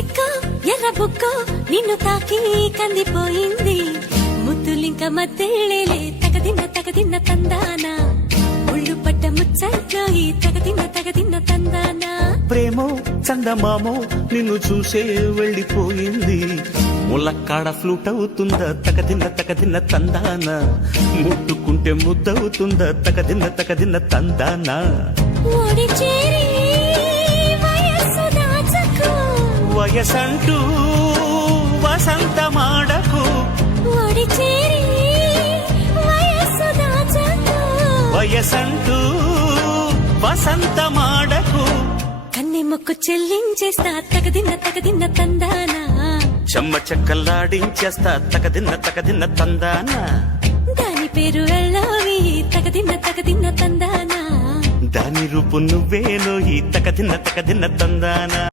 సిక్కో ఎర్ర బుక్కో నిన్ను తాకి కందిపోయింది ముద్దులింక మద్దెళ్ళేలే తగదిన్న తందానా ఒళ్ళు పట్ట ముచ్చట్లో ఈ తగదిన్న తందానా ప్రేమో చందమామో నిన్ను చూసే వెళ్ళిపోయింది ములక్కాడ ఫ్లూట్ అవుతుందా తగదిన్న తందానా ముట్టుకుంటే ముద్దవుతుందా తగదిన్న తందానా ఓడి చేరి వయస్సు దాచకు వయసంటూ వసంతమాడకు ఓడి చేరి వయస్సు దాచకు వయసంటూ వసంతమాడకు కన్నె మొక్కు చెల్లించేస్తా తగదిన్న తందానా చెమ్మ చెక్కల్లాడించేస్తా తగదిన్న తందానా దాని పేరు వెళ్ళవి తగదిన్న తందానా దాని రూపు నువ్వేనో ఈ తగదిన్న తందానా